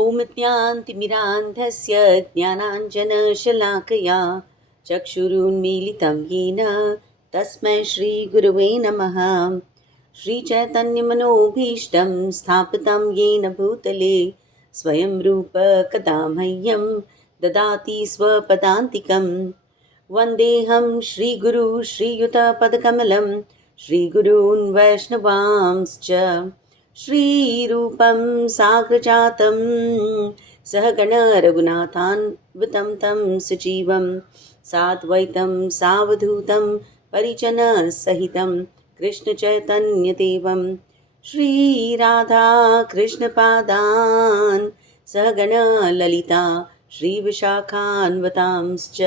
ॐ ज्ञानतिमिरान्धस्य ज्ञानाञ्जनशलाकया चक्षुरुन्मीलितं येन तस्मै श्रीगुरवे नमः। श्रीचैतन्यमनोभीष्टं स्थापितं येन भूतले स्वयं रूप कदा मह्यं ददाति स्वपदान्तिकं। वन्देऽहं श्रीगुरु श्रीयुतपदकमलं श्रीगुरून् वैष्णवांश्च श्रीरूपं साग्रजातं सहगण रघुनाथान्वितं तं सजीवं साद्वैतं सावधूतं परिजनसहितं कृष्णचैतन्यदेवं श्रीराधाकृष्णपादान् सहगण ललिता श्रीविशाखान्वितांश्च।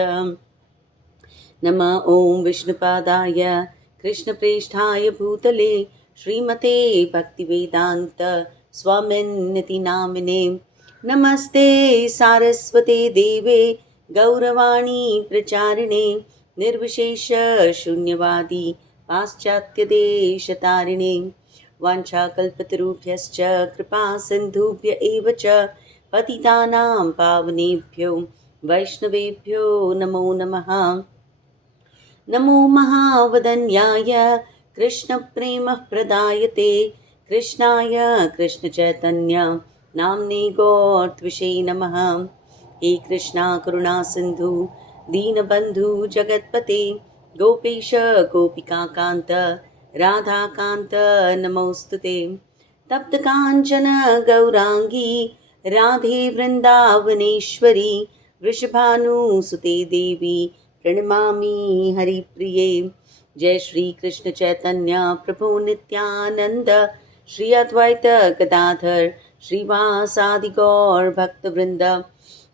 नमः ॐ विष्णुपादाय कृष्णप्रेष्ठाय भूतले श्रीमते भक्तिवेदान्त स्वामिन्निति नामिने। नमस्ते सारस्वते देवे गौरवाणी प्रचारिणे निर्विशेष शून्यवादी पाश्चात्यदेशतारिणे। वाञ्छाकल्पतरुभ्यश्च कृपा सिन्धुभ्य एव च पतितानां पावनेभ्यो वैष्णवेभ्यो नमो नमः। नमो महावदन्याय कृष्णप्रेमः प्रदायते कृष्णाय कृष्णचैतन्य नाम्ने गौरत्विषे नमः। हे कृष्णा करुणा सिन्धु दीनबन्धु जगत्पते गोपेश गोपिकान्त राधाकान्त नमोऽस्तुते। तप्तकाञ्चन गौराङ्गी राधे वृन्दावनेश्वरी वृषभानुसुते देवी प्रणमामि हरिप्रिये। जय श्री कृष्ण चैतन्य प्रभु नित्यानंद श्री अद्वैत गदाधर श्रीवासादि गौर भक्तवृंद।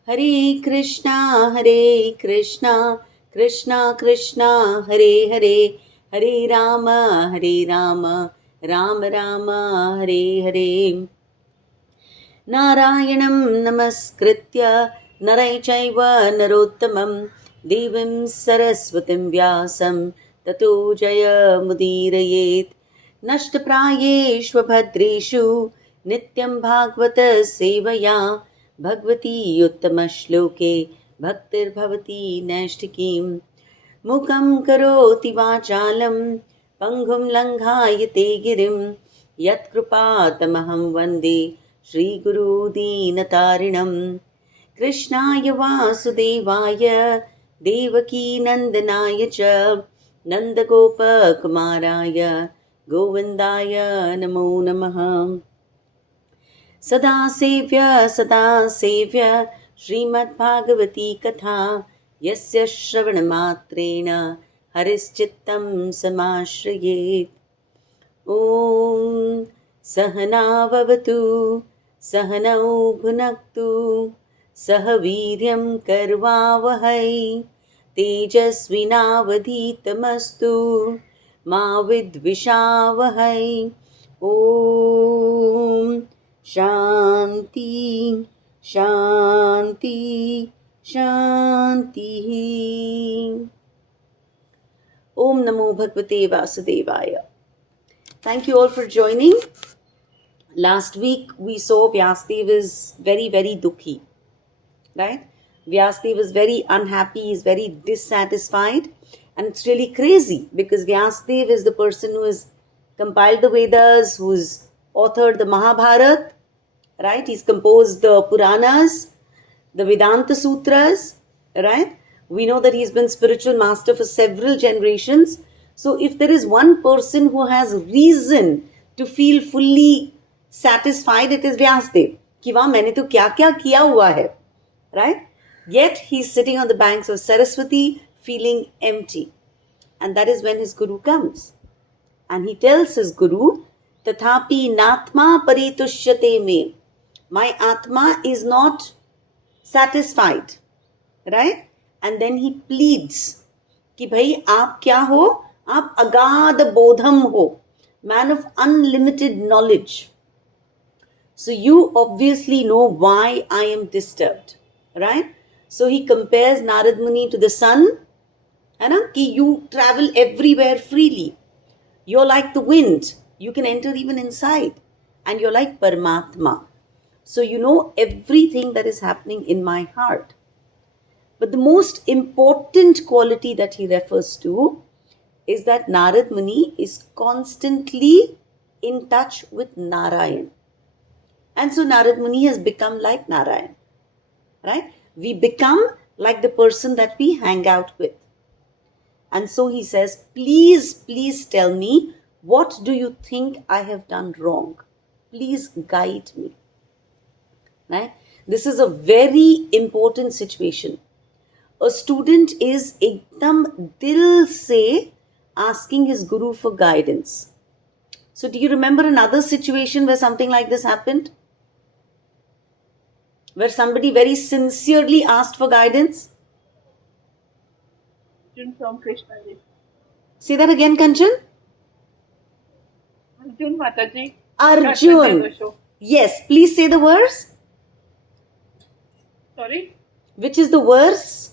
हरे कृष्णा कृष्णा कृष्णा हरे हरे, हरे राम राम राम हरे हरे। नारायणं नमस्कृत्य नरं चैव नरोत्तमं देवीं सरस्वतीं व्यासं ततो जयमुदीरयेत्। नष्टप्रायेष्वभद्रेषु नित्यं भागवत सेवया भगवती उत्तमश्लोके भक्तिर्भवति नैष्ठिकीम्। मुखं करोति वाचालं पङ्गुं लङ्घायते गिरिं यत्कृपातमहं वन्दे श्रीगुरुदीनतारिणम्। कृष्णाय वासुदेवाय देवकीनन्दनाय च नन्दगोपकुमाराय गोविन्दाय नमो नमः। सदा सेव्य श्रीमद्भागवती कथा यस्य श्रवणमात्रेण हरिश्चित्तं समाश्रयेत्। ॐ सहनाववतु सहनौ भुनक्तु सह वीर्यं कर्वावहै तेजस्विनावधीतमस्तु मा विद्विषावहै। ॐ शान्ति शान्ति शान्तिः। ॐ नमो भगवते वासुदेवाय। Thank you all for joining. Last week we saw Vyasdev is very dukhi, right? Vyasdev is very unhappy, he is very dissatisfied, and it's really crazy because Vyasdev is the person who has compiled the Vedas, who's authored the Mahabharata, right? He's composed the Puranas, the Vedanta Sutras, right? We know that he's been spiritual master for several generations. So if there is one person who has reason to feel fully satisfied, it is Vyasdev. कि वाह मैंने तो क्या क्या किया हुआ है, right? Yet he's sitting on the banks of Saraswati feeling empty. And that is when his guru comes. And he tells his guru, Tathapi natma paritushyate me. My atma is not satisfied, right? And then he pleads कि भाई आप क्या हो? आप अगाध बोधम हो, man of unlimited knowledge. So you obviously know why I am disturbed, right? So he compares Narad Muni to the sun, है ना, कि you travel everywhere freely. You're like the wind. You can enter even inside. And you're like Paramatma. So you know everything that is happening in my heart. But the most important quality that he refers to is that Narad Muni is constantly in touch with Narayan. And so Narad Muni has become like Narayan. Right? We become like the person that we hang out with. And so he says, please, please tell me, what do you think I have done wrong? Please guide me. Right? This is a very important situation. A student is ekdam dil se asking his guru for guidance. So do you remember another situation where something like this happened? Where somebody very sincerely asked for guidance? From Krishna ji. Say that again, Kanchan. Arjun Mataji. Arjun. Yes, please say the verse. Sorry? Which is the verse?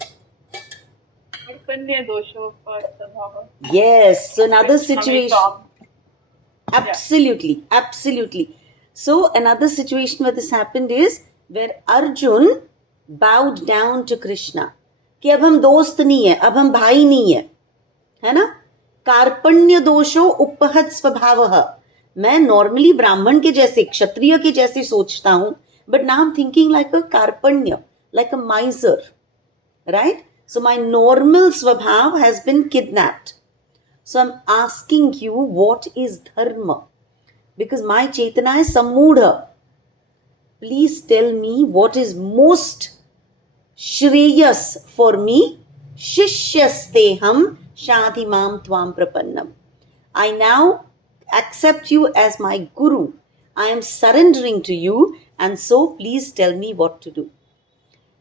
Yes, so another situation. Absolutely, absolutely. So another situation where this happened is where Arjun bowed down to Krishna. कि अब हम दोस्त नहीं है, अब हम भाई नहीं है ना? कार्पण्य दोषो उपहत स्वभावः. मैं नॉर्मली ब्राह्मण के जैसे, क्षत्रिय के जैसे सोचता हूं, but now I'm thinking like a कार्पण्य, like a miser, right? So my normal swabhav has been kidnapped. So I'm asking you, what is dharma? Because my Chaitanya is sammudha. Please tell me what is most Shreyas for me. Shishyasteham shadhimam tvam prapannam. I now accept you as my guru. I am surrendering to you, and so please tell me what to do.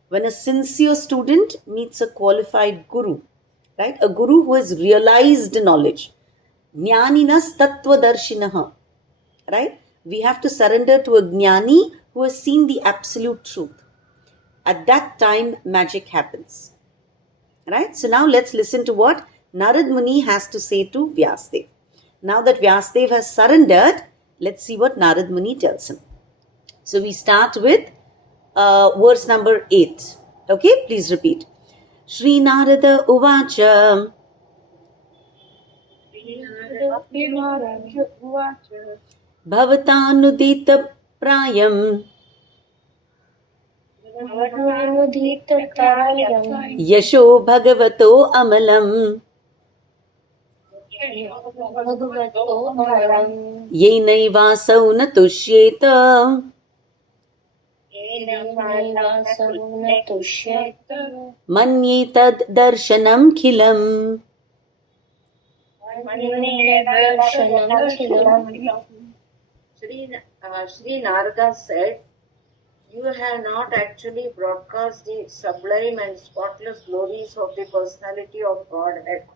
When a sincere student meets a qualified guru, right? A guru who has realized knowledge. Jnaninas tattvadarshinaha. Right? We have to surrender to a jnani who has seen the absolute truth. At that time, magic happens. Right? So now let's listen to what Narad Muni has to say to Vyasdev. Now that Vyasdev has surrendered, let's see what Narad Muni tells him. So we start with verse number 8. Okay, please repeat. Shri Narada Uvacha Bhavatánudita Prayam Yasho Bhagavato Amalam Yenaivasau Natushyeta Manyetad Darshanam Khilam. Sri Narada said, you have not actually broadcast the sublime and spotless glories of the personality of Godhead.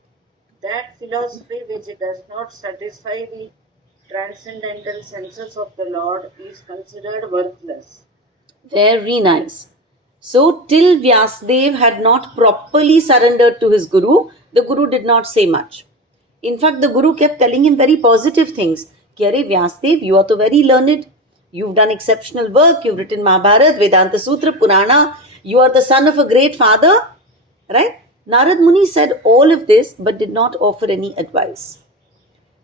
That philosophy which does not satisfy the transcendental senses of the Lord is considered worthless. Very nice. So, till Vyasdev had not properly surrendered to his guru, the guru did not say much. In fact, the guru kept telling him very positive things. Ki, Arey Vyasdev, you are so very learned. You've done exceptional work. You've written Mahabharata, Vedanta Sutra, Purana. You are the son of a great father. Right? Narad Muni said all of this but did not offer any advice.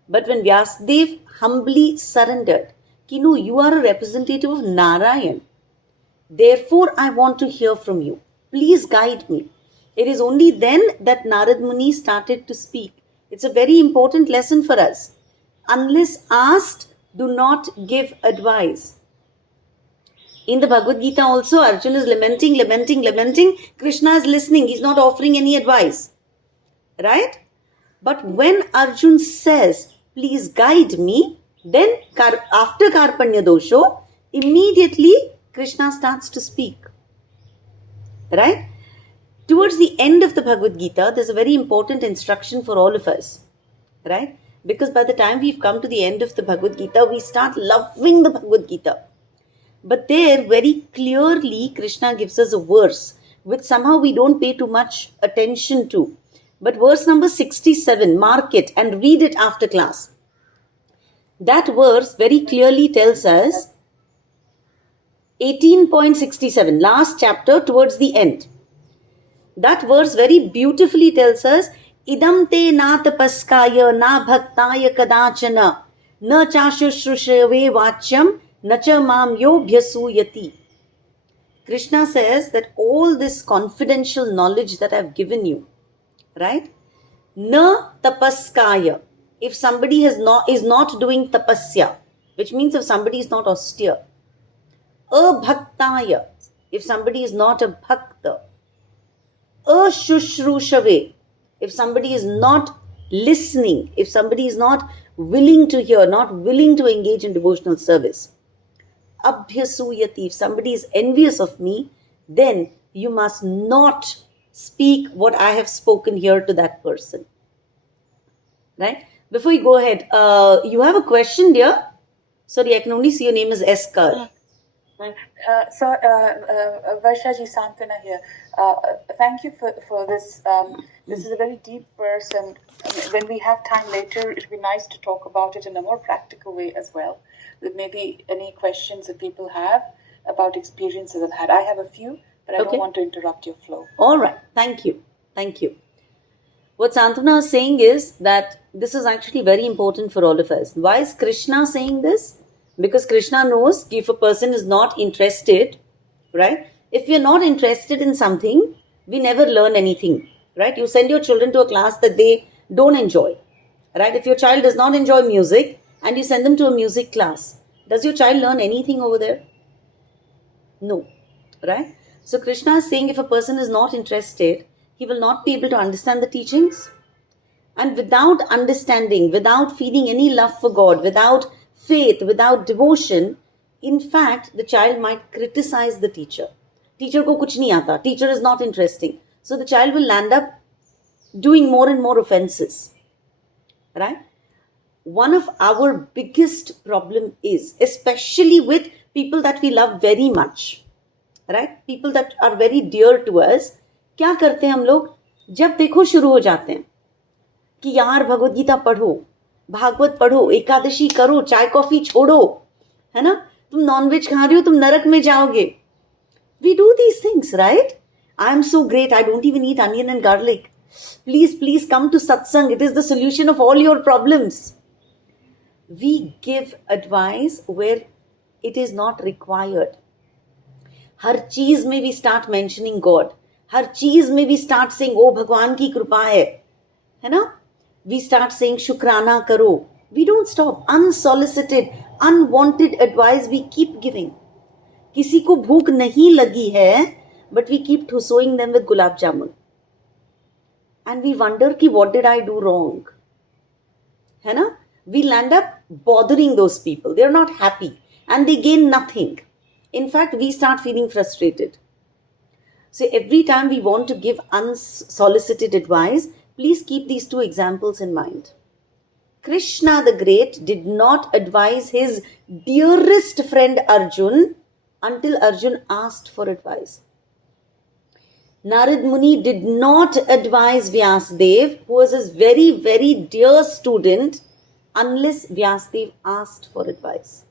But when Vyasdev humbly surrendered, ki no, you are a representative of Narayan. Therefore, I want to hear from you. Please guide me. It is only then that Narad Muni started to speak. It's a very important lesson for us. Unless asked, do not give advice. In the Bhagavad Gita also, Arjuna is lamenting. Krishna is listening. He's not offering any advice. Right? But when Arjuna says, please guide me, then after Karpanya Dosho, immediately Krishna starts to speak. Right? Towards the end of the Bhagavad Gita, there's a very important instruction for all of us. Right? Because by the time we've come to the end of the Bhagavad Gita, we start loving the Bhagavad Gita. But there, very clearly, Krishna gives us a verse, which somehow we don't pay too much attention to. But verse number 67, mark it and read it after class. That verse very clearly tells us 18.67, last chapter towards the end. That verse very beautifully tells us, idam te na tapaskaya na bhaktaya kadachana na chashushrushrave vachyam na cha mam yobhyasuyati. Krishna says that all this confidential knowledge that I've given you, right? Na tapaskaya. If somebody is not doing tapasya, which means if somebody is not austere. Abhaktaya. If somebody is not a bhakta. Ashushrushrave. If somebody is not listening, if somebody is not willing to hear, not willing to engage in devotional service. Abhyasuyati. If somebody is envious of me, then you must not speak what I have spoken here to that person. Right? Before you go ahead, you have a question, dear? Sorry, I can only see your name is Eskar. Varshaji Santana here. Thank you for this. This is a very deep verse, and when we have time later, it would be nice to talk about it in a more practical way as well. With maybe any questions that people have about experiences I've had. I have a few, but I don't want to interrupt your flow. All right. Thank you. Thank you. What Santana is saying is that this is actually very important for all of us. Why is Krishna saying this? Because Krishna knows if a person is not interested, right? If we are not interested in something, we never learn anything, right? You send your children to a class that they don't enjoy, right? If your child does not enjoy music and you send them to a music class, does your child learn anything over there? No, right? So Krishna is saying if a person is not interested, he will not be able to understand the teachings. And without understanding, without feeling any love for God, without faith, without devotion, in fact, the child might criticize the teacher. Teacher ko kuch nahi aata. Teacher is not interesting. So the child will land up doing more and more offenses. Right? One of our biggest problem is, especially with people that we love very much, right? People that are very dear to us, क्या करते हैं हम लोग? जब देखो शुरू हो जाते हैं कि यार भगवत गीता पढ़ो, भागवत पढ़ो, एकादशी करो, चाय कॉफी छोड़ो, है ना? तुम नॉनवेज खा रही हो, तुम नरक में जाओगे. We do these things, right? I am so great, I don't even eat onion and garlic. Please come to satsang. It is the solution of all your problems. We give advice where it is not required. हर चीज में we start mentioning God. हर चीज में we start saying, oh भगवान की कृपा है ना? We start saying शुक्राना करो. We don't stop. Unsolicited, unwanted advice we keep giving. किसी को भूख नहीं लगी है, but we keep ठुसोइंग them with gulab jamun. And we wonder कि what did I do wrong? है ना? We'll end up bothering those people. They're not happy and they gain nothing. In fact, we start feeling frustrated. So every time we want to give unsolicited advice, please keep these two examples in mind. Krishna the Great did not advise his dearest friend Arjun until Arjun asked for advice. Narad Muni did not advise Vyasdev, who was his very, very dear student, unless Vyasdev asked for advice.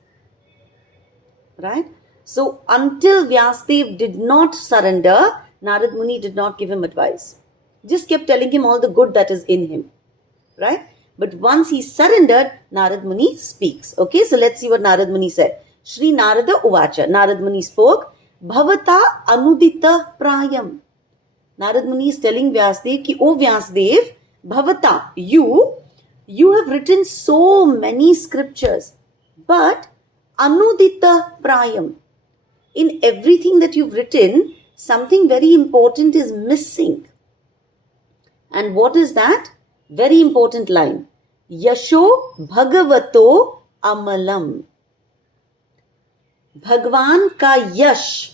Right? So until Vyasdev did not surrender, Narad Muni did not give him advice. Just kept telling him all the good that is in him. Right? But once he surrendered, Narad Muni speaks. Okay, so let's see what Narad Muni said. Shri Narada Uvacha. Narad Muni spoke. Bhavata Anudita Prayam. Narad Muni is telling Vyasdev ki, oh Vyasdev, Bhavata, you have written so many scriptures, but Anudita Prayam. In everything that you've written, something very important is missing. And what is that? Very important line. Yasho Bhagavato Amalam. Bhagwan ka yash,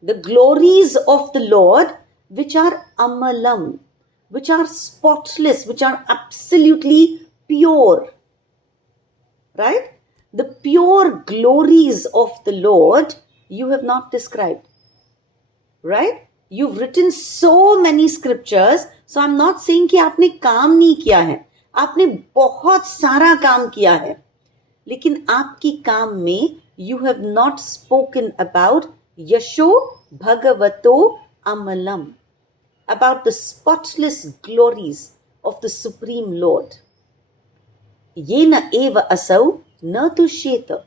the glories of the Lord, which are amalam, which are spotless, which are absolutely pure. Right? The pure glories of the Lord you have not described. Right? You've written so many scriptures, so I'm not saying कि आपने काम नहीं किया है. आपने बहुत सारा काम किया है. लेकिन आपकी काम में you have not spoken about Yasho Bhagavato Amalam, about the spotless glories of the Supreme Lord. Yena eva asau na tushyeta.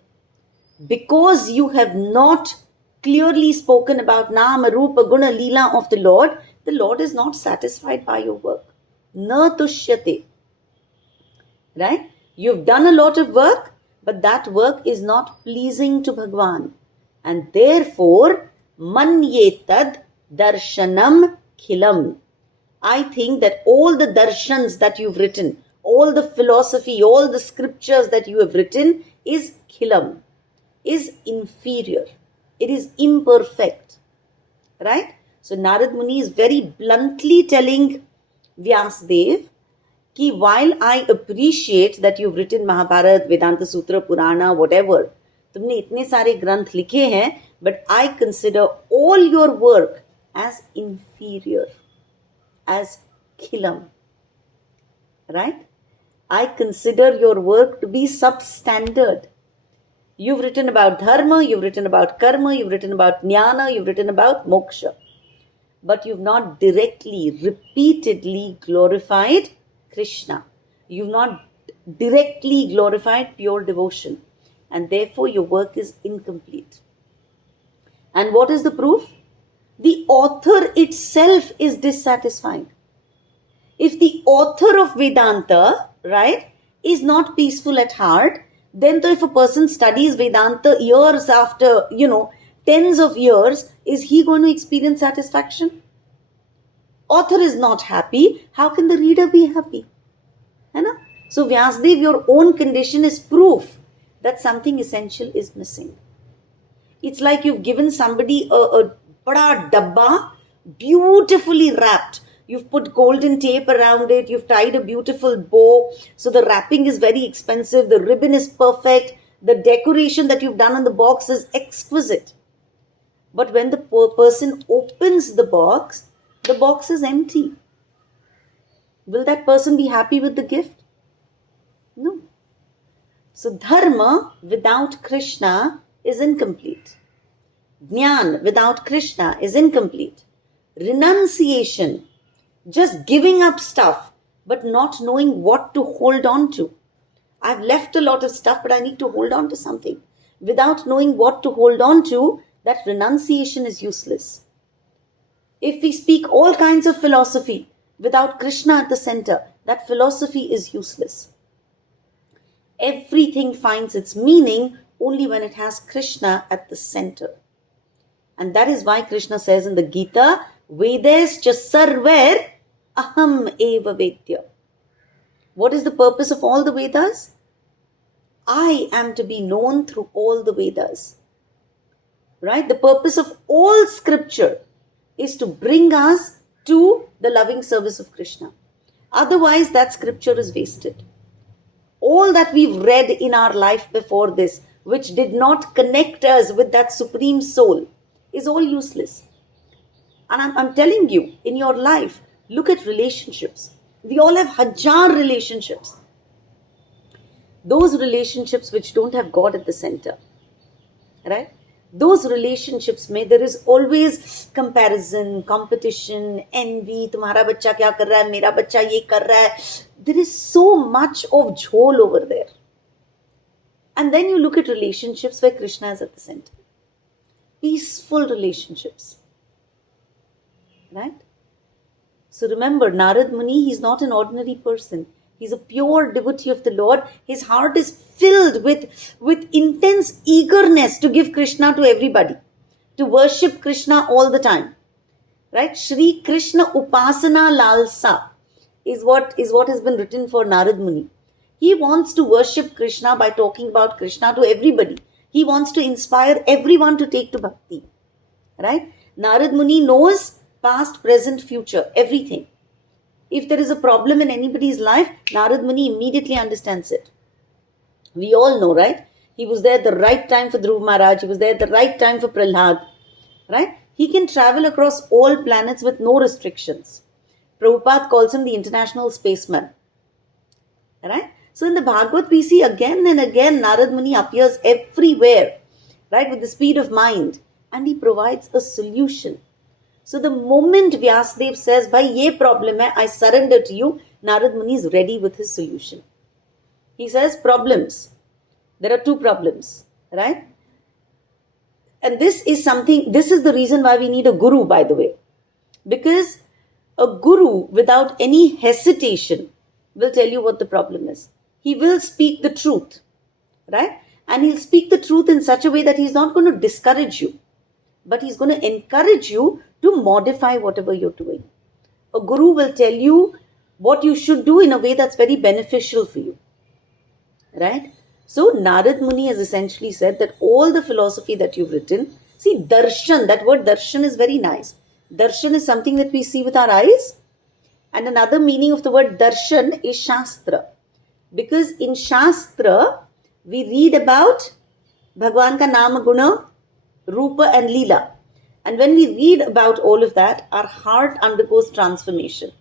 Because you have not clearly spoken about Nama, Rupa, Guna, Leela of the Lord is not satisfied by your work. Na tushyate. Right? You've done a lot of work, but that work is not pleasing to Bhagwan. And therefore, manyetad darshanam khilam. I think that all the darshans that you've written, all the philosophy, all the scriptures that you have written is khilam, is inferior. It is imperfect. Right? So Narad Muni is very bluntly telling Vyasdev कि while I appreciate that you've written Mahabharat, Vedanta Sutra, Purana, whatever, तुमने इतने सारे ग्रंथ लिखे हैं, but I consider all your work as inferior, as khilam. Right? I consider your work to be substandard. You've written about dharma, you've written about karma, you've written about jnana, you've written about moksha. But you've not directly, repeatedly glorified Krishna. You've not directly glorified pure devotion. And therefore your work is incomplete. And what is the proof? The author itself is dissatisfied. If the author of Vedanta, right, is not peaceful at heart, then if a person studies Vedanta years after, tens of years, is he going to experience satisfaction? Author is not happy. How can the reader be happy? So Vyasdev, your own condition is proof that something essential is missing. It's like you've given somebody a bada dabba, beautifully wrapped. You've put golden tape around it. You've tied a beautiful bow. So the wrapping is very expensive. The ribbon is perfect. The decoration that you've done on the box is exquisite. But when the person opens the box is empty. Will that person be happy with the gift? No. So dharma without Krishna is incomplete. Jnana without Krishna is incomplete. Renunciation, just giving up stuff, but not knowing what to hold on to. I've left a lot of stuff, but I need to hold on to something. Without knowing what to hold on to, that renunciation is useless. If we speak all kinds of philosophy without Krishna at the center, that philosophy is useless. Everything finds its meaning only when it has Krishna at the center. And that is why Krishna says in the Gita, Vedescha sarver aham eva vedya. What is the purpose of all the Vedas? I am to be known through all the Vedas. Right? The purpose of all scripture is to bring us to the loving service of Krishna. Otherwise, that scripture is wasted. All that we've read in our life before this, which did not connect us with that supreme soul, is all useless. And I'm telling you, in your life, look at relationships. We all have hajar relationships. Those relationships which don't have God at the center. Right? Those relationships में there is always comparison, competition, envy. तुम्हारा बच्चा क्या कर रहा है, मेरा बच्चा ये कर रहा है. There is so much of jhol over there. And then you look at relationships where Krishna is at the center. Peaceful relationships. Right? So remember, Narad Muni, he's not an ordinary person. He's a pure devotee of the Lord. His heart is filled with intense eagerness to give Krishna to everybody, to worship Krishna all the time. Right? Shri Krishna Upasana Lalsa is what has been written for Narad Muni. He wants to worship Krishna by talking about Krishna to everybody. He wants to inspire everyone to take to bhakti. Right? Narad Muni knows past, present, future, everything. If there is a problem in anybody's life, Narad Muni immediately understands it. We all know, right? He was there at the right time for Dhruv Maharaj. He was there at the right time for Prahlad. Right? He can travel across all planets with no restrictions. Prabhupada calls him the international spaceman. Right? So in the Bhagavad we see again and again Narad Muni appears everywhere. right, with the speed of mind, and he provides a solution. So the moment Vyasadeva says, "Bhai, ye problem hai, I surrender to you," Narad Muni is ready with his solution. He says, problems. There are two problems, right? And this is the reason why we need a guru, by the way. Because a guru, without any hesitation, will tell you what the problem is. He will speak the truth, right? And he'll speak the truth in such a way that he's not going to discourage you, but he's going to encourage you to modify whatever you're doing. A guru will tell you what you should do in a way that's very beneficial for you, right? So Narad Muni has essentially said that all the philosophy that you've written, see, darshan, that word darshan is very nice. Darshan is something that we see with our eyes. And another meaning of the word darshan is shastra. Because in shastra, we read about Bhagwan ka nama guna, rupa and leela. And when we read about all of that, our heart undergoes transformation.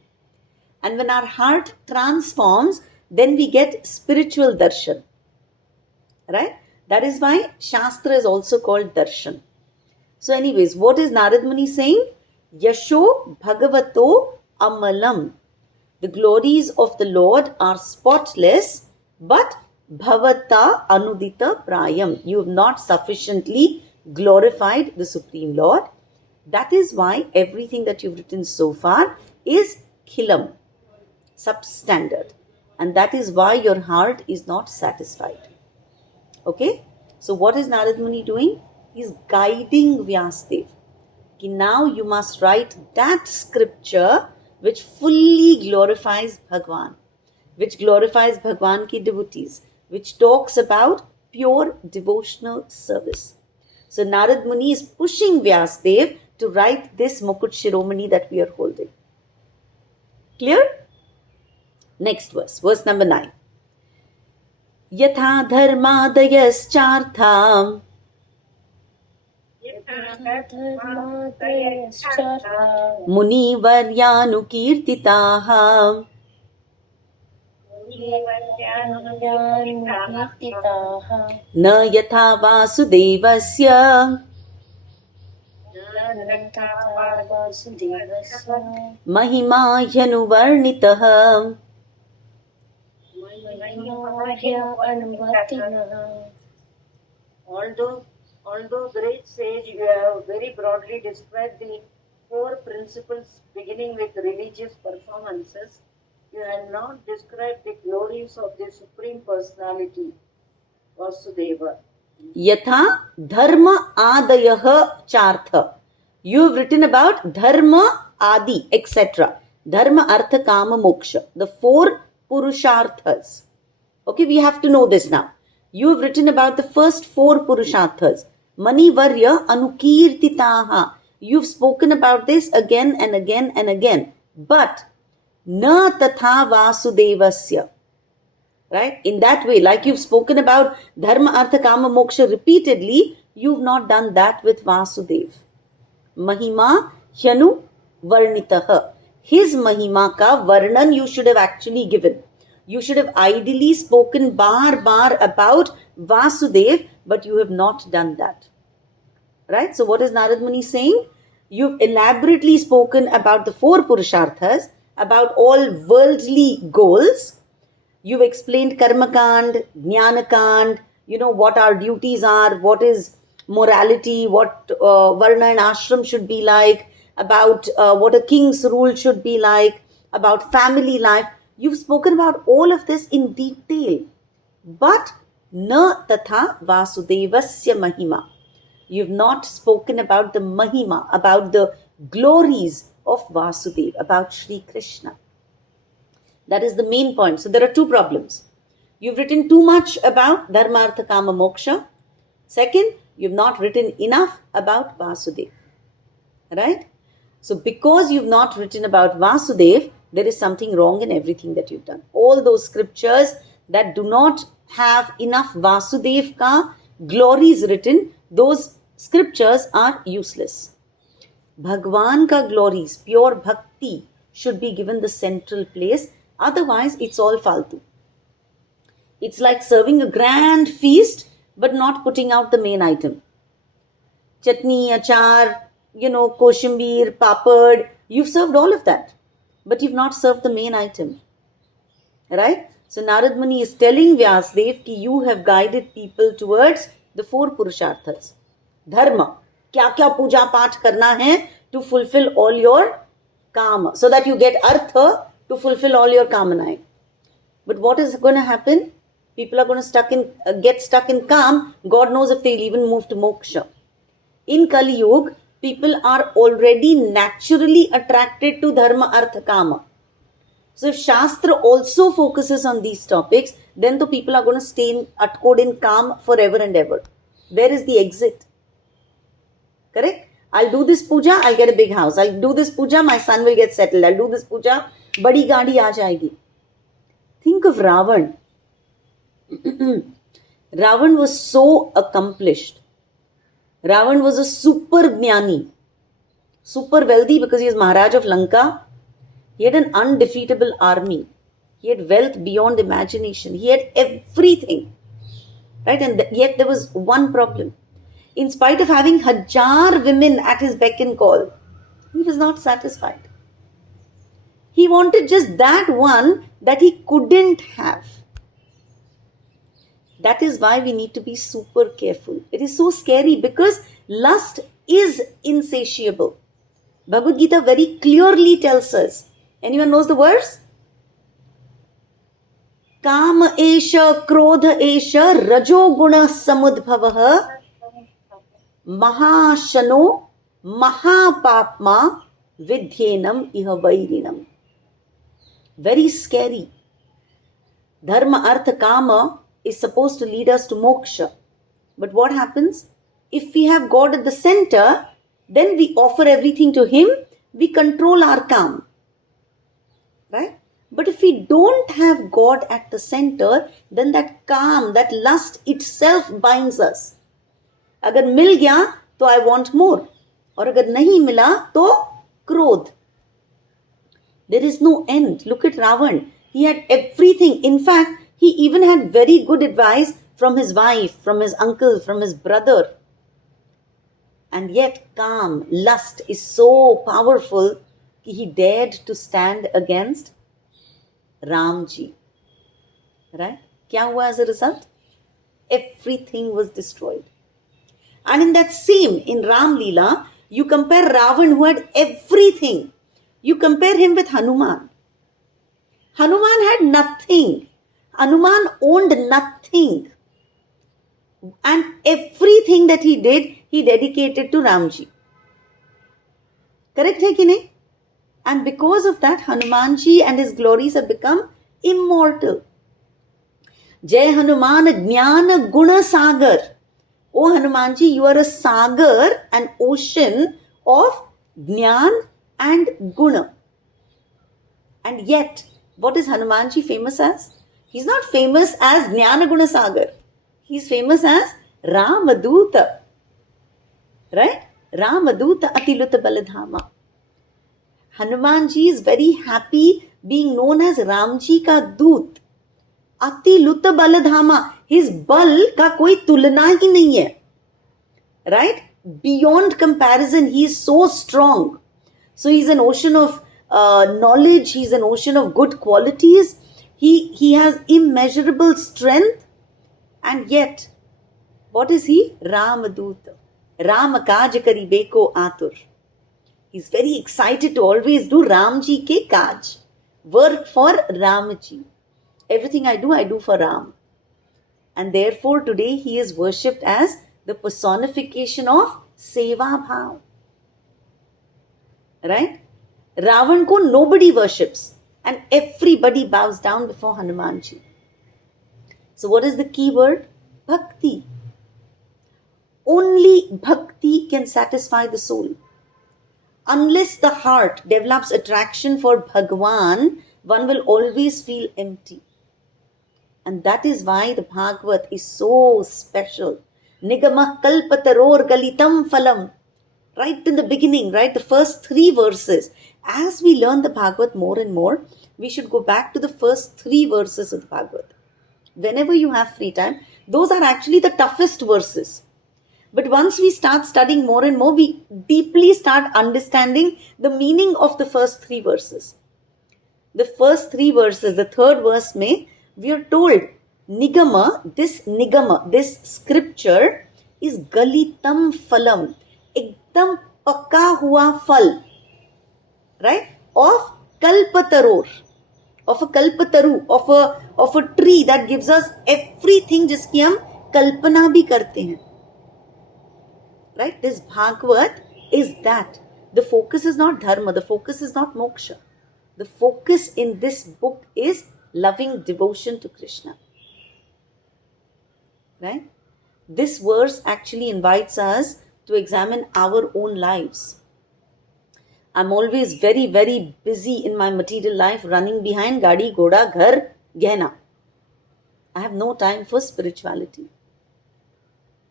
And when our heart transforms, then we get spiritual darshan. Right? That is why Shastra is also called darshan. So anyways, what is Narad Muni saying? Yasho Bhagavato Amalam. The glories of the Lord are spotless, but Bhavata Anudita Prayam. You have not sufficiently glorified the Supreme Lord. That is why everything that you've written so far is khilam, substandard. And that is why your heart is not satisfied. Okay? So what is Narad Muni doing? He is guiding Vyasadeva. Now you must write that scripture which fully glorifies Bhagwan, which glorifies Bhagwan ki devotees, which talks about pure devotional service. So Narad Muni is pushing Vyasadeva to write this Mukut Shiromani that we are holding. Clear? Next verse, verse number 9. Yatha dharmadayaschartham Muni varyanukirtitaha Na yatha vasudevasya Mahima yanuvarnitaha. Although great sage, you have very broadly described the four principles beginning with religious performances, you have not described the glories of the Supreme Personality, Vasudeva. Yatha dharma adayaha chartha. You have written about dharma adi, etc. Dharma artha kama moksha. The four purusharthas. Okay, we have to know this now. You have written about the first four purusharthas. Mani varya anukirtitaha. You've spoken about this again and again and again. But na tatha vasudevasya. Right? In that way, like you've spoken about dharma artha kama moksha repeatedly, you've not done that with Vasudev. Mahima hyanu varnitaha. His mahima ka varnan you should have actually given. You should have ideally spoken bar about Vasudev, but you have not done that. Right? So what is Narad Muni saying? You've elaborately spoken about the four Purusharthas, about all worldly goals. You've explained Karmakand, Jnanakand, what our duties are, what is morality, what Varna and Ashram should be like, about what a king's rule should be like, about family life. You've spoken about all of this in detail. But na tatha vasudevasya mahima. You've not spoken about the mahima, about the glories of Vasudeva, about Sri Krishna. That is the main point. So there are two problems. You've written too much about Dharma Artha Kama Moksha. Second, you've not written enough about Vasudeva. Right? So because you've not written about Vasudeva, there is something wrong in everything that you've done. All those scriptures that do not have enough Vasudeva ka glories written, those scriptures are useless. Bhagwan ka glories, pure bhakti, should be given the central place. Otherwise, it's all faltu. It's like serving a grand feast, but not putting out the main item. chutney, achar, koshambir, papad. You've served all of that, but you've not served the main item. Right? So Narad Muni is telling Vyasdev कि you have guided people towards the 4 Purusharthas. Dharma. क्या क्या पूजा पाठ करना है to fulfill all your kama. So that you get artha to fulfill all your kamanaएं. But what is going to happen? People are going to get stuck in kam. God knows if they'll even move to moksha. In Kali Yuga, people are already naturally attracted to dharma, artha, kama. So if Shastra also focuses on these topics, then the people are going to stay atcode in calm forever and ever. Where is the exit? Correct? I'll do this puja, I'll get a big house. I'll do this puja, my son will get settled. I'll do this puja, badi gaadi aa jayegi. Think of Ravan. Ravan was so accomplished. Ravan was a super jnani, super wealthy because he is Maharaj of Lanka. He had an undefeatable army. He had wealth beyond imagination. He had everything. Right? And yet there was one problem. In spite of having 1,000 women at his beck and call, he was not satisfied. He wanted just that one that he couldn't have. That is why we need to be super careful. It is so scary because lust is insatiable. Bhagavad Gita very clearly tells us. Anyone knows the verse? Kama esha krodha esha rajo guna samudbhavaha mahashano mahapapma vidyenam iha vairinam. Very scary. Dharma, artha, kama is supposed to lead us to moksha. But what happens? If we have God at the center, then we offer everything to Him, we control our kama. Right? But if we don't have God at the center, then that calm, that lust itself binds us. Agar mil gaya, to I want more. Or agar nahi mila, to krodh. There is no end. Look at Ravan. He had everything. In fact, he even had very good advice from his wife, from his uncle, from his brother. And yet calm, lust is so powerful he dared to stand against Ramji. Right? Kya hua as a result? Everything was destroyed. And in that same, in Ram Leela, you compare Ravan who had everything. You compare him with Hanuman. Hanuman had nothing. Hanuman owned nothing. And everything that he did, he dedicated to Ramji. Correct hai ki nahi? And because of that, Hanumanji and his glories have become immortal. Jai Hanuman Jnana Guna Sagar. Oh Hanumanji, you are a sagar, an ocean of Jnana and Guna. And yet, what is Hanumanji famous as? He's not famous as Jnana Guna Sagar. He's famous as Ramaduta. Right? Ramaduta Atiluta Baladhama. Hanumanji is very happy being known as Ramji ka Doot. Atiluta Baladhama. His bal ka koi tulna hi nahi hai. Right? Beyond comparison, he is so strong. So he's an ocean of knowledge. He's an ocean of good qualities. He has immeasurable strength. And yet, what is he? Ramaduta. Rama kaj kari beko atur. He's very excited to always do Ramji ke kaj. Work for Ramji. Everything I do for Ram. And therefore today he is worshipped as the personification of Seva Bhav. Right? Ravan ko nobody worships. And everybody bows down before Hanumanji. So what is the key word? Bhakti. Only bhakti can satisfy the soul. Unless the heart develops attraction for Bhagwan, one will always feel empty. And that is why the Bhagavad is so special. Nigamah kalpataror galitam phalam. Right in the beginning, right? The first 3 verses. As we learn the Bhagavad more and more, we should go back to the first 3 verses of the Bhagavad. Whenever you have free time, those are actually the toughest verses. But once we start studying more and more, we deeply start understanding the meaning of the first 3 verses. The first 3 verses, the third verse may, we are told, Nigama, this scripture is Galitam Phalam, ekdam pakka hua phal, right? Of Kalpatarur, of a Kalpataru, of a tree that gives us everything jiski hum kalpana bhi karte hain. Right? This Bhagavad is that. The focus is not dharma, the focus is not moksha. The focus in this book is loving devotion to Krishna. Right? This verse actually invites us to examine our own lives. I'm always very, very busy in my material life, running behind gadi, goda, ghar, gehna. I have no time for spirituality.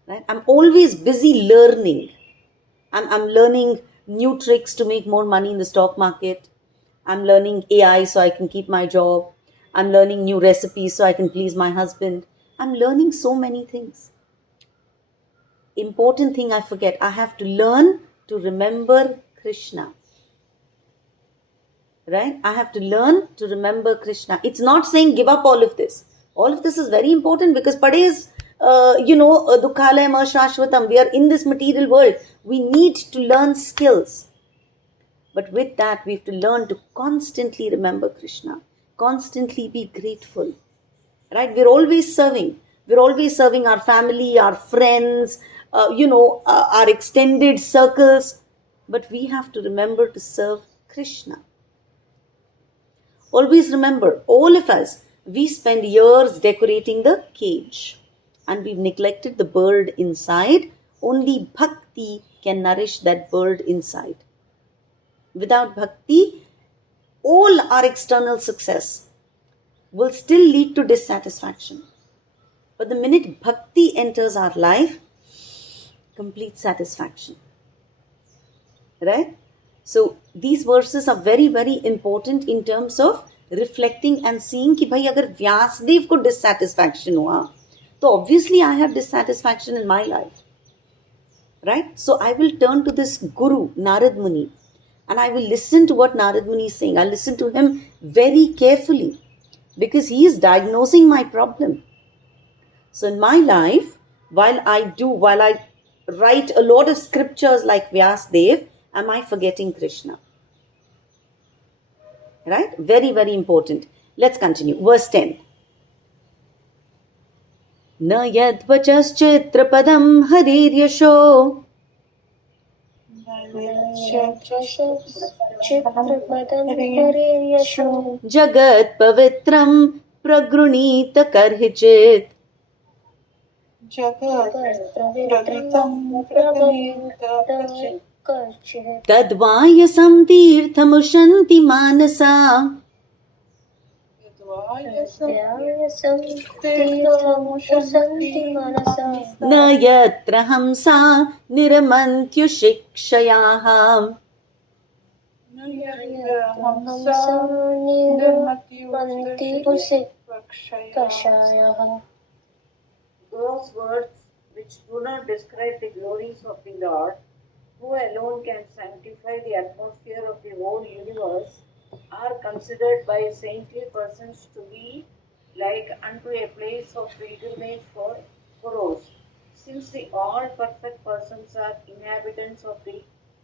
Right? I'm always busy learning. I'm learning new tricks to make more money in the stock market. I'm learning AI so I can keep my job. I'm learning new recipes so I can please my husband. I'm learning so many things. Important thing I forget, I have to learn to remember Krishna. Right? I have to learn to remember Krishna. It's not saying give up all of this. All of this is very important because Pade is Dukhalayam Shashvatam. We are in this material world. We need to learn skills. But with that, we have to learn to constantly remember Krishna. Constantly be grateful. Right? We're always serving. We're always serving our family, our friends, our extended circles. But we have to remember to serve Krishna. Always remember, all of us, we spend years decorating the cage. And we've neglected the bird inside. Only bhakti can nourish that bird inside. Without bhakti, all our external success will still lead to dissatisfaction. But the minute bhakti enters our life, complete satisfaction. Right? So these verses are very, very important in terms of reflecting and seeing कि भाई अगर व्यासदेव को dissatisfaction हुआ, so obviously I have dissatisfaction in my life. Right? So I will turn to this Guru, Narad Muni, and I will listen to what Narad Muni is saying. I'll listen to him very carefully because he is diagnosing my problem. So in my life, while I write a lot of scriptures like Vyasdev, am I forgetting Krishna? Right? Very, very important. Let's continue. Verse 10. न यद्वचश्चित्रपदं हरिर्यशो जगत्पवित्रं प्रगृणीत कर्हिचित् तद्वायसं तीर्थमुशन्ति मानसा न यत्र हंसा निरमन्त्युशिक्षयाः Those words which do not describe the glories of the Lord, who alone can sanctify the atmosphere of the whole universe, are considered by saintly persons to be like unto a place of pilgrimage for Puros. Since the all perfect persons are inhabitants of the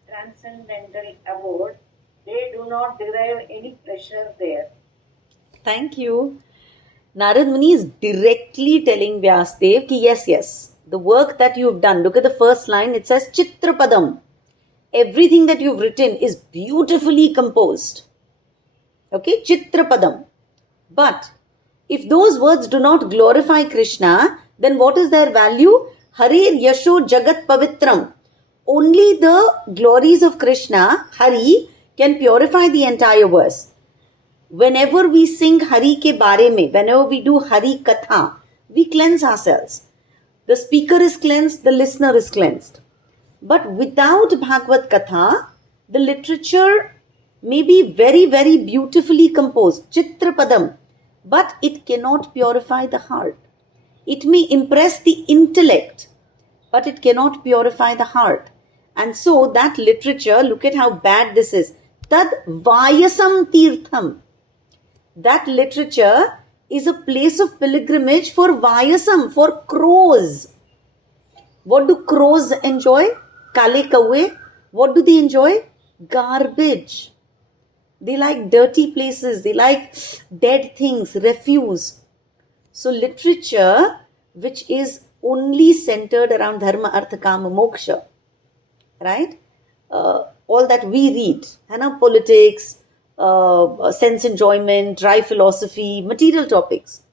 transcendental abode, they do not derive any pleasure there. Thank you. Narad Muni is directly telling Vyasdev ki yes, the work that you've done, look at the first line, it says Chitrapadam. Everything that you've written is beautifully composed. Okay, Chitrapadam. But if those words do not glorify Krishna, then what is their value? Harir Yasho Jagat Pavitram. Only the glories of Krishna, Hari, can purify the entire verse. Whenever we sing Hari ke bare mein, whenever we do Hari Katha, we cleanse ourselves. The speaker is cleansed, the listener is cleansed. But without Bhagavad Katha, the literature may be very, very beautifully composed, Chitrapadam, but it cannot purify the heart. It may impress the intellect, but it cannot purify the heart. And so that literature, look at how bad this is. Tad Vayasam Tirtham. That literature is a place of pilgrimage for Vayasam, for crows. What do crows enjoy? Kale Kawe. What do they enjoy? Garbage. They like dirty places. They like dead things, refuse. So literature which is only centered around dharma, artha, kama, moksha, right? All that we read, politics, sense enjoyment, dry philosophy, material topics.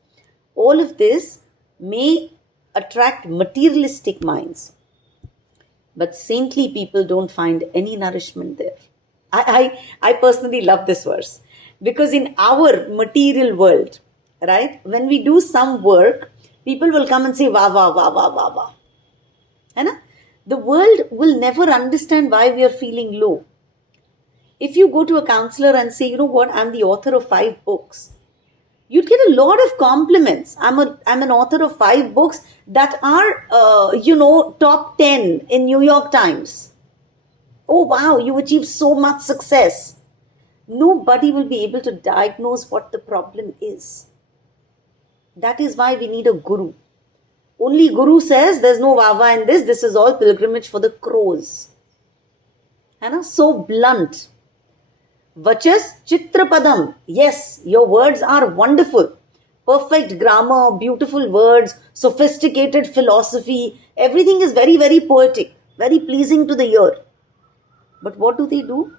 All of this may attract materialistic minds. But saintly people don't find any nourishment there. I personally love this verse because in our material world, right, when we do some work, people will come and say, wah, wah, wah, wah, wah, wah. The world will never understand why we are feeling low. If you go to a counselor and say, you know what, I'm the author of 5 books, you'd get a lot of compliments. I'm an author of 5 books that are, top 10 in New York Times. Oh, wow, you achieved so much success. Nobody will be able to diagnose what the problem is. That is why we need a guru. Only guru says there's no vava in this. This is all pilgrimage for the crows. So blunt. Vachas Chitrapadam. Yes, your words are wonderful. Perfect grammar, beautiful words, sophisticated philosophy. Everything is very, very poetic, very pleasing to the ear. But what do?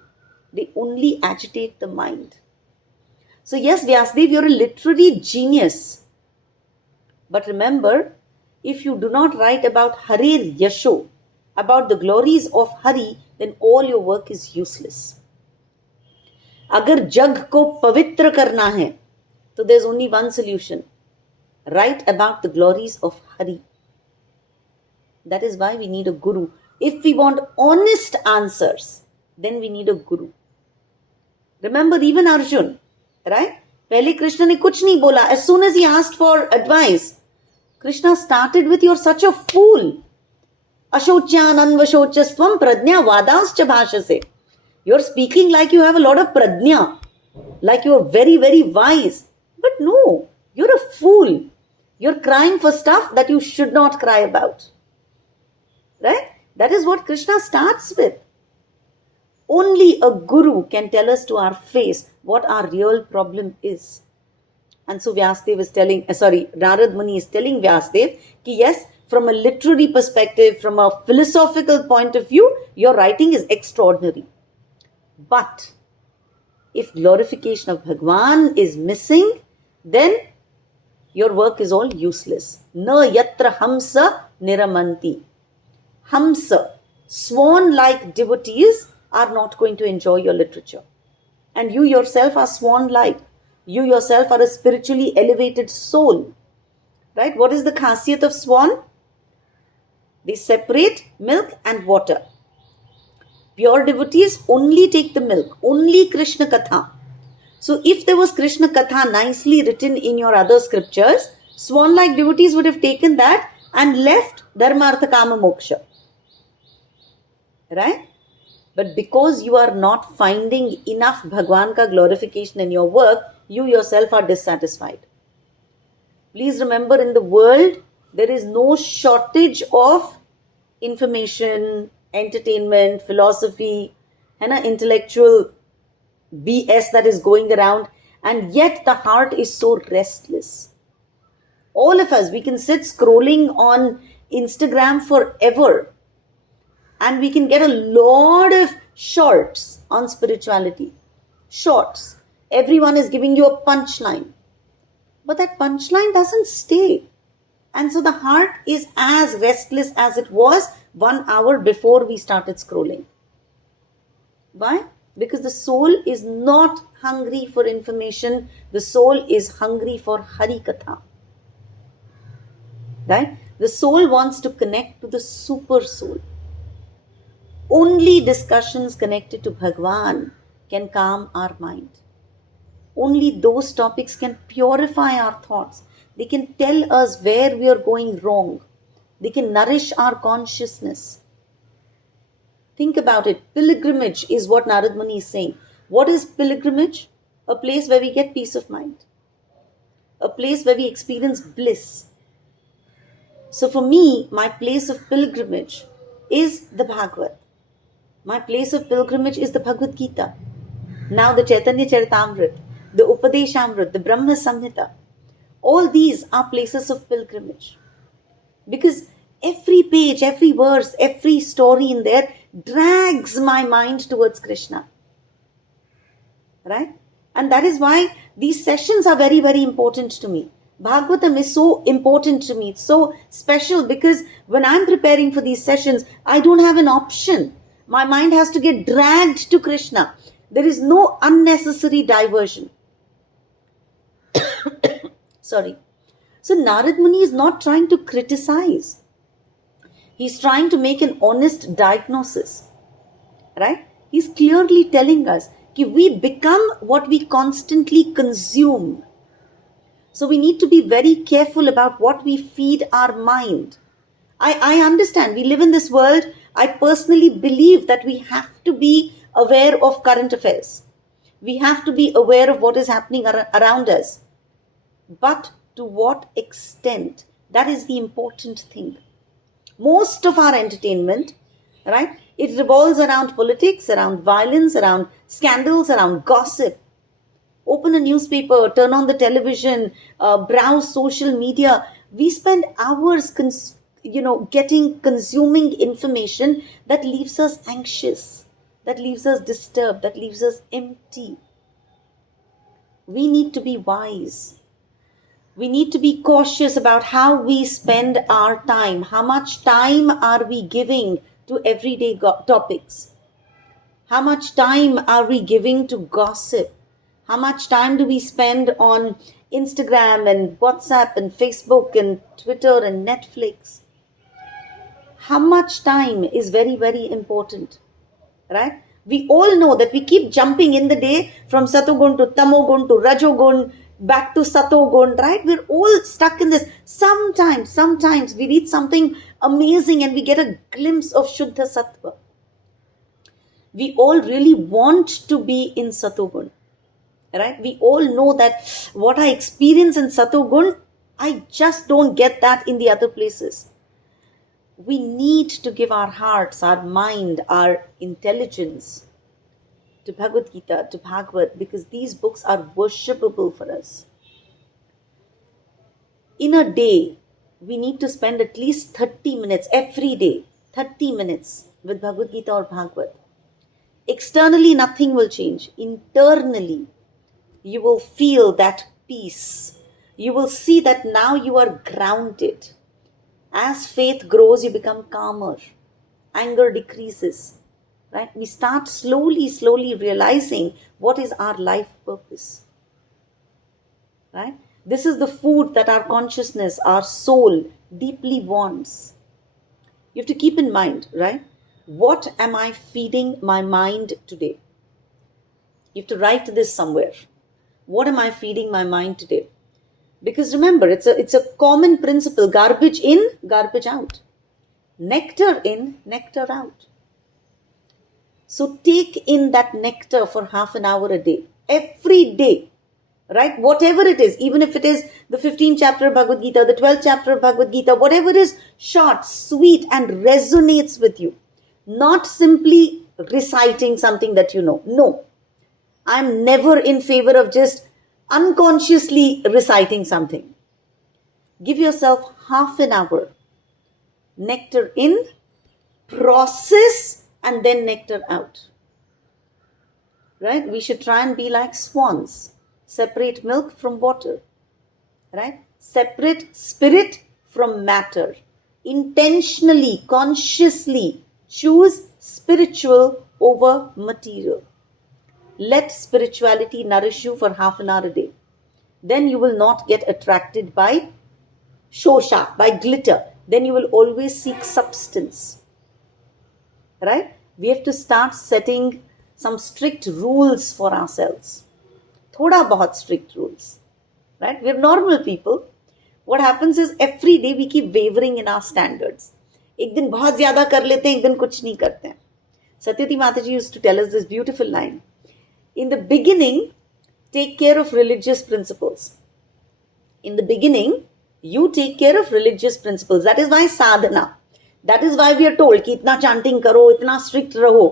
They only agitate the mind. So yes, Vyasdev, you're a literary genius. But remember, if you do not write about Harir Yasho, about the glories of Hari, then all your work is useless. Agar jag ko pavitra karna hai, so there's only one solution. Write about the glories of Hari. That is why we need a guru. If we want honest answers, then we need a guru. Remember even Arjun, right? Pehle Krishna ne kuch nahi bola. As soon as he asked for advice, Krishna started with, you're such a fool. Ashocyan anvashocastvam pradnya vadanscha bhashase. You're speaking like you have a lot of pradnya, like you're very, very wise. But no, you're a fool. You're crying for stuff that you should not cry about. Right? That is what Krishna starts with. Only a guru can tell us to our face what our real problem is. And so Narad Muni is telling Vyasdev ki yes, from a literary perspective, from a philosophical point of view, your writing is extraordinary. But if glorification of Bhagwan is missing, then your work is all useless. Na yatra hamsa niramanti. Hamsa, swan-like devotees are not going to enjoy your literature. And you yourself are swan-like. You yourself are a spiritually elevated soul. Right? What is the khasiyat of swan? They separate milk and water. Pure devotees only take the milk, only Krishna Katha. So if there was Krishna Katha nicely written in your other scriptures, swan-like devotees would have taken that and left Dharma, Artha, Kama, Moksha. Right? But because you are not finding enough Bhagwan ka glorification in your work, you yourself are dissatisfied. Please remember, in the world, there is no shortage of information, entertainment, philosophy, and intellectual BS that is going around, and yet the heart is so restless. All of us, we can sit scrolling on Instagram forever, and we can get a lot of shorts on spirituality. Shorts. Everyone is giving you a punchline. But that punchline doesn't stay. And so the heart is as restless as it was 1 hour before we started scrolling. Why? Because the soul is not hungry for information. The soul is hungry for Hari Katha. Right? The soul wants to connect to the super soul. Only discussions connected to Bhagwan can calm our mind. Only those topics can purify our thoughts. They can tell us where we are going wrong. They can nourish our consciousness. Think about it. Pilgrimage is what Narad Muni is saying. What is pilgrimage? A place where we get peace of mind. A place where we experience bliss. So for me, my place of pilgrimage is the Bhagavad. My place of pilgrimage is the Bhagavad Gita. Now the Chaitanya Charitamrita, the Upadeshamrita, the Brahma Samhita. All these are places of pilgrimage. Because every page, every verse, every story in there drags my mind towards Krishna. Right? And that is why these sessions are very, very important to me. Bhagavatam is so important to me. It's so special because when I'm preparing for these sessions, I don't have an option. My mind has to get dragged to Krishna. There is no unnecessary diversion. Sorry. So Narad Muni is not trying to criticize. He's trying to make an honest diagnosis. Right? He's clearly telling us that we become what we constantly consume. So we need to be very careful about what we feed our mind. I understand we live in this world. I personally believe that we have to be aware of current affairs. We have to be aware of what is happening around us. But to what extent? That is the important thing. Most of our entertainment, right, it revolves around politics, around violence, around scandals, around gossip. Open a newspaper, turn on the television, browse social media. We spend hours consuming information that leaves us anxious, that leaves us disturbed, that leaves us empty. We need to be wise. We need to be cautious about how we spend our time. How much time are we giving to everyday topics? How much time are we giving to gossip? How much time do we spend on Instagram and WhatsApp and Facebook and Twitter and Netflix? How much time is very, very important, right? We all know that we keep jumping in the day from Satogun to Tamogun to Rajogun, back to Satogun, right? We're all stuck in this. Sometimes we read something amazing and we get a glimpse of Shuddha Sattva. We all really want to be in Satogun, right? We all know that what I experience in Satogun, I just don't get that in the other places. We need to give our hearts, our mind, our intelligence to Bhagavad Gita, to Bhagavad, because these books are worshipable for us. In a day, we need to spend at least 30 minutes every day, 30 minutes with Bhagavad Gita or Bhagavad. Externally, nothing will change. Internally, you will feel that peace. You will see that now you are grounded. As faith grows, you become calmer. Anger decreases. Right? We start slowly realizing what is our life purpose. Right? This is the food that our consciousness, our soul deeply wants. You have to keep in mind, right? What am I feeding my mind today? You have to write this somewhere. What am I feeding my mind today? Because remember, it's a common principle. Garbage in, garbage out. Nectar in, nectar out. So take in that nectar for half an hour a day. Every day. Right? Whatever it is. Even if it is the 15th chapter of Bhagavad Gita, the 12th chapter of Bhagavad Gita, whatever it is, short, sweet, and resonates with you. Not simply reciting something that you know. No. I'm never in favor of just unconsciously reciting something. Give yourself half an hour. Nectar in, process, and then nectar out. Right? We should try and be like swans. Separate milk from water. Right? Separate spirit from matter. Intentionally, consciously choose spiritual over material. Let spirituality nourish you for half an hour a day. Then you will not get attracted by shosha, by glitter. Then you will always seek substance. Right? We have to start setting some strict rules for ourselves. Thoda bahut strict rules. Right? We're normal people. what happens is every day we keep wavering in our standards. एक दिन बहुत ज़्यादा कर लेते हैं, एक दिन कुछ नहीं करते हैं. Satyavati Mataji used to tell us this beautiful line. In the beginning, take care of religious principles. In the beginning, you take care of religious principles. That is why sadhana. That is why we are told कि इतना chanting करो, इतना strict रहो.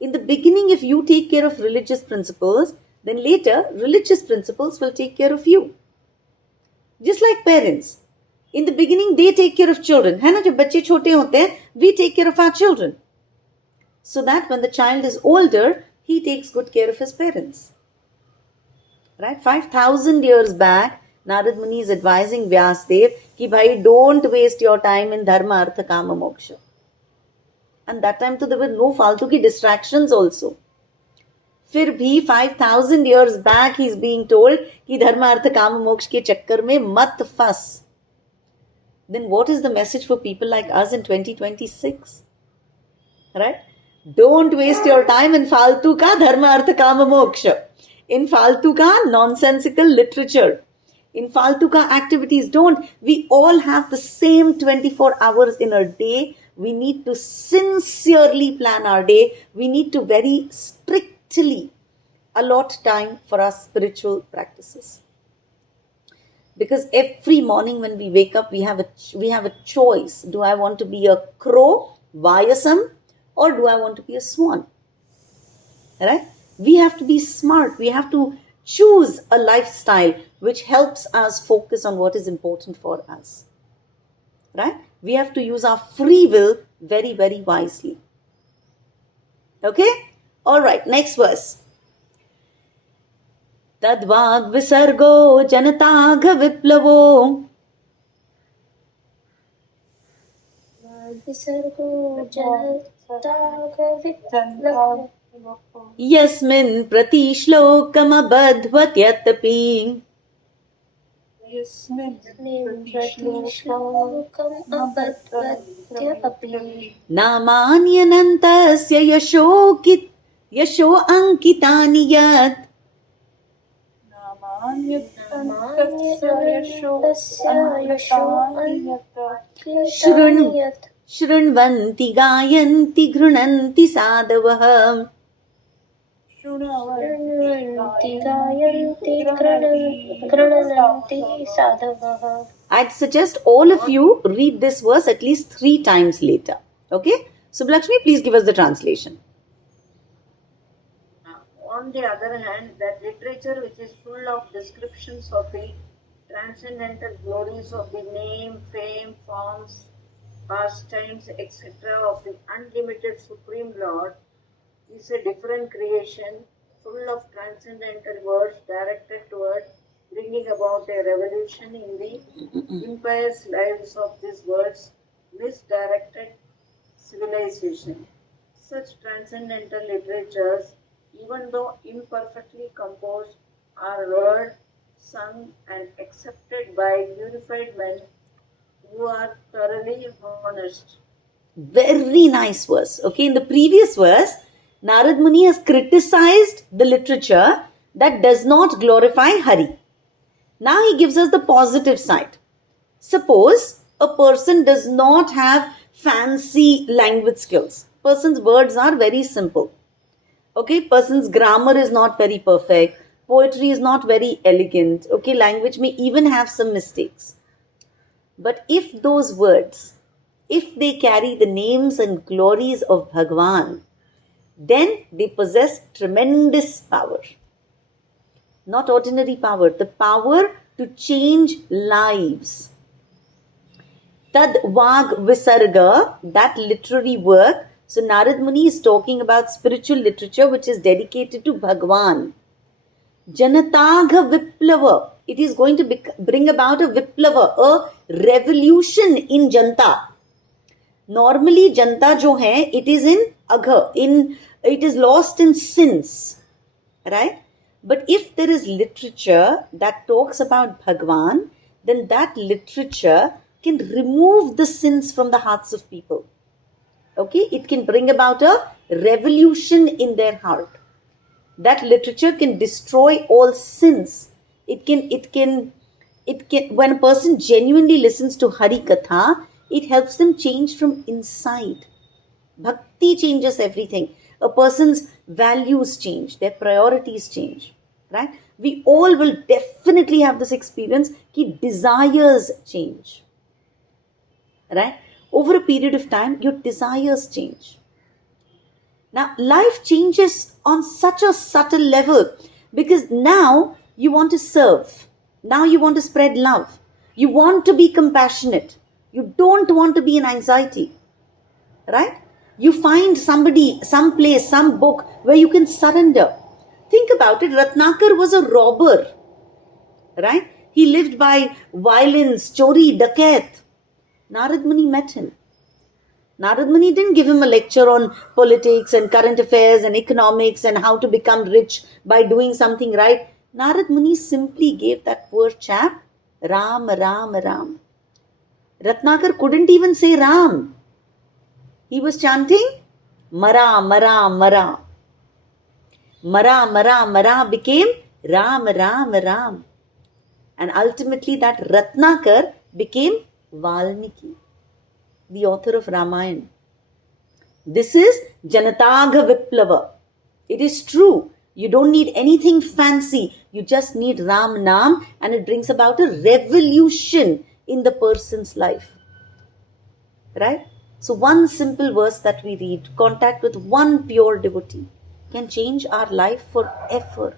In the beginning, if you take care of religious principles, then later religious principles will take care of you. Just like parents. In the beginning, they take care of children. है ना, जब बच्चे छोटे होते हैं, we take care of our children. So that when the child is older, he takes good care of his parents. Right? 5,000 years back, Narad Muni is advising Vyasdev कि भाई don't waste your time in dharma, artha, kama, moksha. And that time तो there were no फालतू की distractions also. फिर भी 5,000 years back he is being told कि धर्म अर्थ काम मोक्ष के चक्कर में मत फंस. Then what is the message for people like us in 2026? Right? Don't waste your time in फालतू का धर्म अर्थ काम मोक्ष, in फालतू का nonsensical literature, in फालतू का activities. Don't. We all have the same 24 hours in a day. We need to sincerely plan our day. We need to very strictly allot time for our spiritual practices. Because every morning when we wake up, we have a choice. Do I want to be a crow, Vayasam, or do I want to be a swan? Right? We have to be smart. We have to choose a lifestyle which helps us focus on what is important for us. Right? We have to use our free will very, very wisely. Okay? All right, next verse. Tadvag visargo janatagha viplavo. Visargo janatagha viplavo. Yasmin pratishlokam abadhvatyatapi. Namanyanantasya yasho ankitani yat. Shrunvanti gayanti grunanti sadavah. I'd suggest all of you read this verse at least 3 times later. Okay? Subhlakshmi, please give us the translation. On the other hand, that literature which is full of descriptions of the transcendental glories of the name, fame, forms, pastimes, etc. of the unlimited Supreme Lord is a different creation full of transcendental words directed toward bringing about a revolution in the impious lives of this world's misdirected civilization. Such transcendental literatures, even though imperfectly composed, are read, sung and accepted by purified men who are thoroughly honest. Very nice verse. Okay, in the previous verse, Narad Muni has criticized the literature that does not glorify Hari. Now he gives us the positive side. Suppose a person does not have fancy language skills. Person's words are very simple. Okay, person's grammar is not very perfect. Poetry is not very elegant. Okay, language may even have some mistakes. But if those words, if they carry the names and glories of Bhagwan, then they possess tremendous power. Not ordinary power, the power to change lives. Tad Vag Visarga, that literary work. So Narad Muni is talking about spiritual literature which is dedicated to Bhagwan. Janatagha Viplava. It is going to bring about a Viplava, a revolution in Janta. Normally Janta jo hai, it is in Agha, it is lost in sins. Right? But if there is literature that talks about Bhagwan, then that literature can remove the sins from the hearts of people. Okay, it can bring about a revolution in their heart. That literature can destroy all sins. It can when a person genuinely listens to Hari Katha, it helps them change from inside. Bhakti changes everything. A person's values change, their priorities change, right? We all will definitely have this experience that desires change, right? Over a period of time, your desires change. Now, life changes on such a subtle level because now you want to serve. Now you want to spread love. You want to be compassionate. You don't want to be in anxiety, right? You find somebody, some place, some book where you can surrender. Think about it. Ratnakar was a robber, right? He lived by violence, chori, dakat. Narad Muni met him. Narad Muni didn't give him a lecture on politics and current affairs and economics and how to become rich by doing something right. Narad Muni simply gave that poor chap Ram, Ram, Ram. Ratnakar couldn't even say Ram. He was chanting Mara, Mara, Mara. Mara, Mara, Mara became Ram, Ram, Ram. And ultimately that Ratnakar became Valmiki, the author of Ramayana. This is Janatagha Viplava. It is true. You don't need anything fancy. You just need Ram Naam, and it brings about a revolution in the person's life. Right? So one simple verse that we read, contact with one pure devotee, can change our life forever.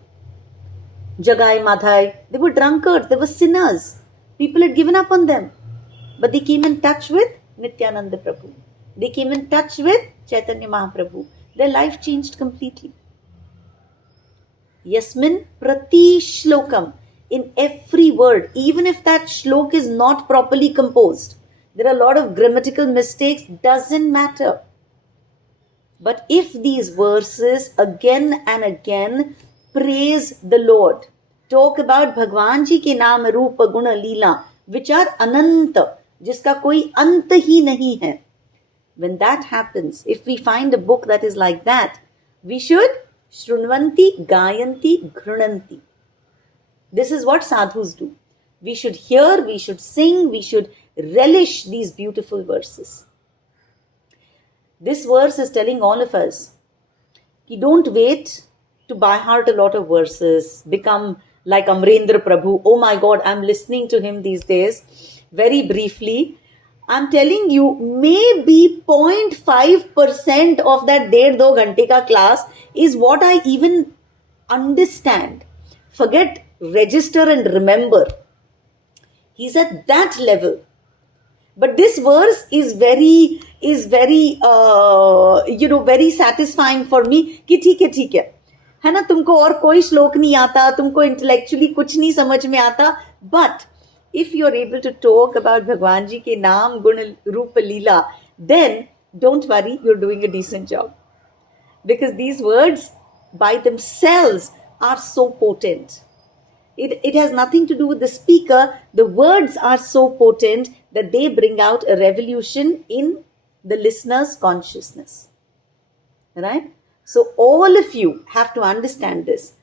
Jagai Madhai, they were drunkards, they were sinners. People had given up on them. But they came in touch with Nityananda Prabhu. They came in touch with Chaitanya Mahaprabhu. Their life changed completely. Yasmin Prati Shlokam. In every word, even if that shlok is not properly composed, there are a lot of grammatical mistakes, doesn't matter. But if these verses again and again praise the Lord, talk about Bhagwan Ji ke naam, Rupa, Guna, Leela, which are Ananta, jiska koi ant hi nahi hai. When that happens, if we find a book that is like that, we should Shrunvanti, Gayanti, Grunanti. This is what sadhus do. We should hear, we should sing, we should relish these beautiful verses. This verse is telling all of us, you don't wait to by heart a lot of verses, become like Amrendra Prabhu. Oh my God, I'm listening to him these days. Very briefly, I'm telling you, maybe 0.5% of that 1.5-2 ghante ka class is what I even understand. Forget register and remember. He's at that level. But this verse is very very satisfying for me कि ठीक है ना, तुमको और कोई श्लोक नहीं आता, तुमको intellectually कुछ नहीं समझ में आता, but if you're able to talk about Bhagwan Ji ke naam, Gun, Rupa, Leela, then don't worry, you're doing a decent job. Because these words by themselves are so potent. It has nothing to do with the speaker. The words are so potent that they bring out a revolution in the listener's consciousness. Right? So all of you have to understand this.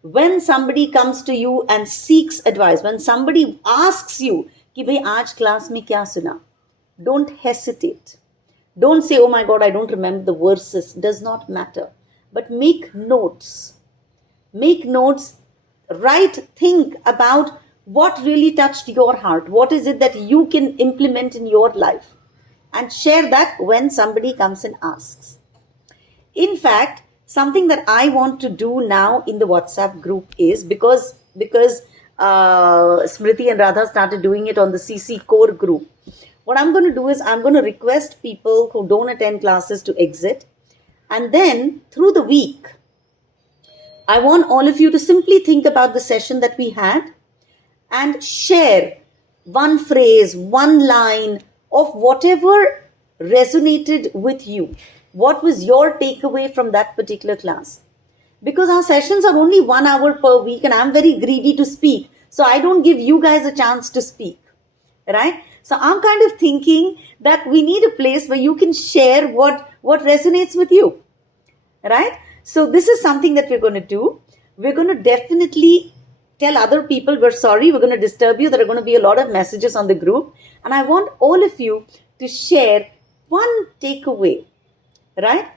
When somebody comes to you and seeks advice, when somebody asks you, कि भाई आज class में क्या सुना? Don't hesitate. Don't say, oh my God, I don't remember the verses. Does not matter. But make notes. Make notes. Write, think about what really touched your heart. What is it that you can implement in your life? And share that when somebody comes and asks. In fact, something that I want to do now in the WhatsApp group is, because Smriti and Radha started doing it on the CC core group. What I'm going to do is I'm going to request people who don't attend classes to exit. And then through the week, I want all of you to simply think about the session that we had and share one phrase, one line of whatever resonated with you. What was your takeaway from that particular class? Because our sessions are only 1 hour per week and I'm very greedy to speak. So I don't give you guys a chance to speak. Right? So I'm kind of thinking that we need a place where you can share what resonates with you. Right? So this is something that we're going to do. We're going to definitely tell other people, we're sorry, we're going to disturb you. There are going to be a lot of messages on the group. And I want all of you to share one takeaway, right?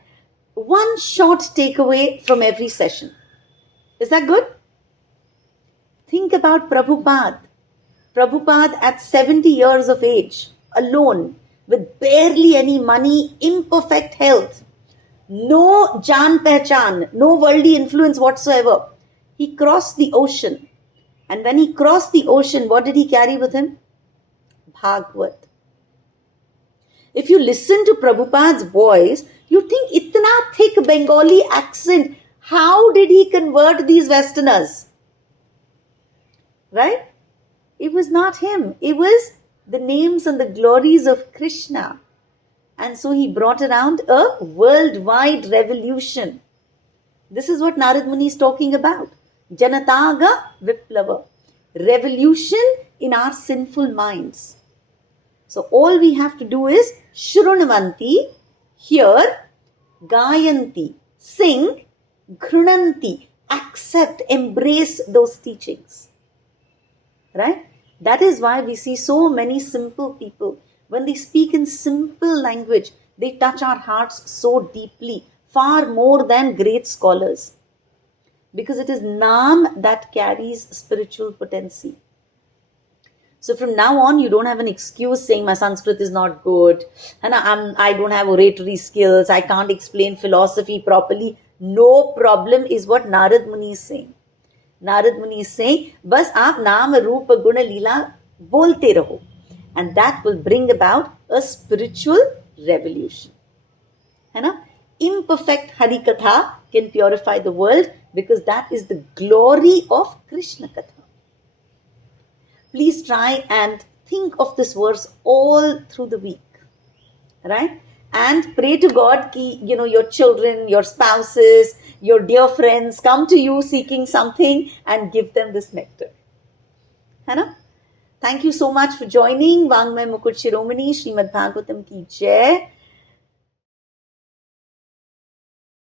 One short takeaway from every session. Is that good? Think about Prabhupada. Prabhupada at 70 years of age, alone, with barely any money, imperfect health, no jaan pehchan, no worldly influence whatsoever. He crossed the ocean. And when he crossed the ocean, what did he carry with him? Bhagavad. If you listen to Prabhupada's voice, you think, itna thick Bengali accent, how did he convert these Westerners? Right? It was not him. It was the names and the glories of Krishna. And so he brought around a worldwide revolution. This is what Narad Muni is talking about. Janataga Viplava. Revolution in our sinful minds. So all we have to do is Shrunvanti, hear, Gayanti, sing, Grunanti, accept, embrace those teachings. Right? That is why we see so many simple people. When they speak in simple language, they touch our hearts so deeply, far more than great scholars. Because it is Naam that carries spiritual potency. So from now on, you don't have an excuse saying my Sanskrit is not good, and I don't have oratory skills, I can't explain philosophy properly. No problem is what Narad Muni is saying. Narad Muni is saying, bas aap naam, rupa, guna, leela bolte raho. And that will bring about a spiritual revolution. है ना? Imperfect Harikatha can purify the world because that is the glory of Krishna Katha. Please try and think of this verse all through the week. Right? And pray to God ki, your children, your spouses, your dear friends come to you seeking something and give them this nectar. है ना? Thank you so much for joining. Vangmay Mukut Shiromani, Srimad Bhagavatam ki Jai.